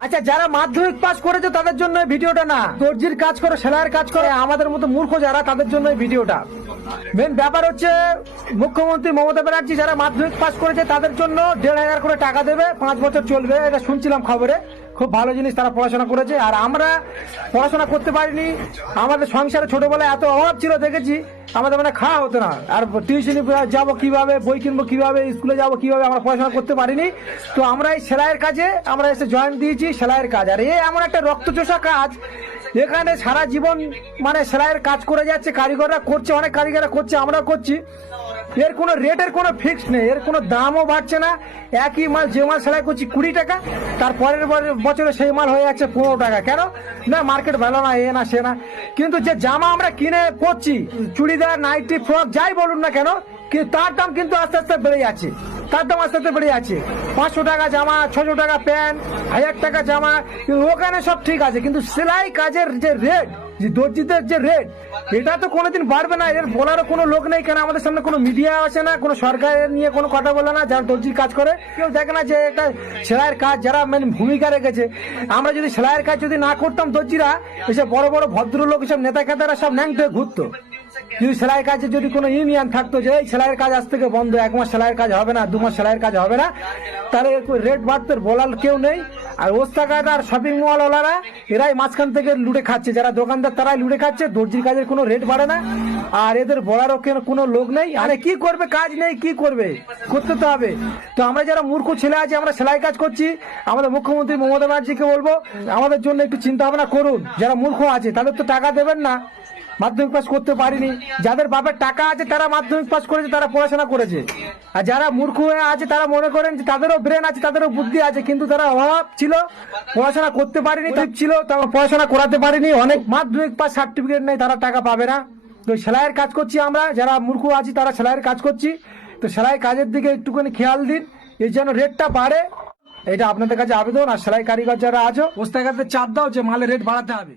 আচ্ছা, যারা মাধ্যমিক পাস করেছে তাদের জন্য এই ভিডিওটা না, দর্জির কাজ করে, সেলাইয়ের কাজ করে, আমাদের মতো মূর্খ যারা, তাদের জন্য এই ভিডিওটা। মেন ব্যাপার হচ্ছে মুখ্যমন্ত্রী মমতা ব্যানার্জি যারা মাধ্যমিক পাস করেছে তাদের জন্য 1,500 করে টাকা দেবে, 5 বছর চলবে। এটা শুনছিলাম খবরে, খুব ভালো জিনিস, তারা পড়াশোনা করেছে। আর আমরা পড়াশোনা করতে পারিনি, আমাদের সংসারে ছোটবেলায় এত অভাব ছিল, দেখেছি আমাদের মানে খাওয়া হতো না। আর টিউশনি যাবো কিভাবে, বই কিনবো কিভাবে, স্কুলে যাবো কিভাবে, আমরা পড়াশোনা করতে পারিনি। তো আমরা এই সেলাইয়ের কাজে আমরা এসে জয়েন দিয়েছি, সেলাইয়ের কাজ। আর এই এমন একটা রক্তচোষা কাজ, এখানে সারা জীবন মানে সেলাইয়ের কাজ করে যাচ্ছে, কারিগররা করছে, অনেক কারিগররা করছে, আমরাও করছি। এর কোনো রেটের কোনো ফিক্স নেই, এর কোনো দামও বাড়ছে না। একই মাল, যে মাল সেলাই করছি 20 টাকা, তার পরের বছরে সেই মাল হয়ে যাচ্ছে 15 টাকা। কেন না, মার্কেট ভালো না, এ না সে না। কিন্তু যে জামা আমরা কিনে পরছি, চুড়িদার, নাইটি, ফ্রক, যাই বলুন না কেন, তার দাম কিন্তু আস্তে আস্তে বেড়ে যাচ্ছে, তার দাম আস্তে আস্তে বেড়ে যাচ্ছে। 500 টাকা জামা, 600 টাকা প্যান্ট, 1000 টাকা জামা, ওখানে সব ঠিক আছে। কিন্তু সেলাই কাজের যে রেট, যে দর্জিদের যে রেট, এটা তো কোনোদিন বাড়বে না। এর বলারও কোনো লোক নেই, কেন আমাদের সামনে কোনো মিডিয়া আসে না, কোনো সরকারের নিয়ে কোনো কথা বলে না। যারা দর্জির কাজ করে কেউ দেখে না যে এটা সেলাইয়ের কাজ, যারা মানে ভূমিকা রেখেছে। আমরা যদি সেলাইয়ের কাজ যদি না করতাম, দর্জিরা এসব বড় বড় ভদ্রলোক, এসব নেতা খেতারা সব ন্যাংটে ঘুরতো। যদি সেলাই কাজে যদি কোনো ইউনিয়ন থাকতো যে এই সেলাইয়ের কাজ আজ থেকে বন্ধ, 1 মাস সেলাইয়ের কাজ হবে না, 2 মাস সেলাইয়ের কাজ হবে না, তাহলে রেট বাড়তে বলার কেউ নেই। আর ওস্তাকার আর শপিং মলওয়ালারা এরাই মাঝখান থেকে লুটে খাচ্ছে, যারা দোকানদার তারাই লুটে খাচ্ছে। দর্জির কাজের কোনো রেট বাড়ে না, আর এদের বলারও কোনো লোক নেই। আরে কি করবে, কাজ নেই, কি করবে, করতে তো হবে। তো আমরা যারা মূর্খ ছেলে আছি, আমরা সেলাই কাজ করছি, আমাদের মুখ্যমন্ত্রী মমতা ব্যানার্জিকে বলবো আমাদের জন্য একটু চিন্তা ভাবনা করুন। যারা মূর্খ আছে তাদের তো টাকা দেবেন না, মাধ্যমিক পাস করতে পারিনি। যাদের বাপের টাকা আছে তারা মাধ্যমিক পাস করেছে, তারা পড়াশোনা করেছে। আর যারা মূর্খ হয়ে আছে তারা মনে করেন যে তাদেরও ব্রেন আছে, তাদেরও বুদ্ধি আছে, কিন্তু তারা অভাব ছিল, পড়াশোনা করতে পারেনি, ঠিক ছিল, তারা পড়াশোনা করাতে পারেনি। অনেক মাধ্যমিক পাস সার্টিফিকেট নেই, তারা টাকা পাবে না। তো সেলাইয়ের কাজ করছি আমরা, যারা মূর্খ আছি তারা সেলাইয়ের কাজ করছি। তো সেলাই কাজের দিকে একটুখানি খেয়াল দিন, এর যেন রেটটা বাড়ে। এটা আপনাদের কাছে আবেদন। আর সেলাই কারিগর যারা আছো, ওস্তাকারদের চাপ দাও যে মালের রেট বাড়াতে হবে।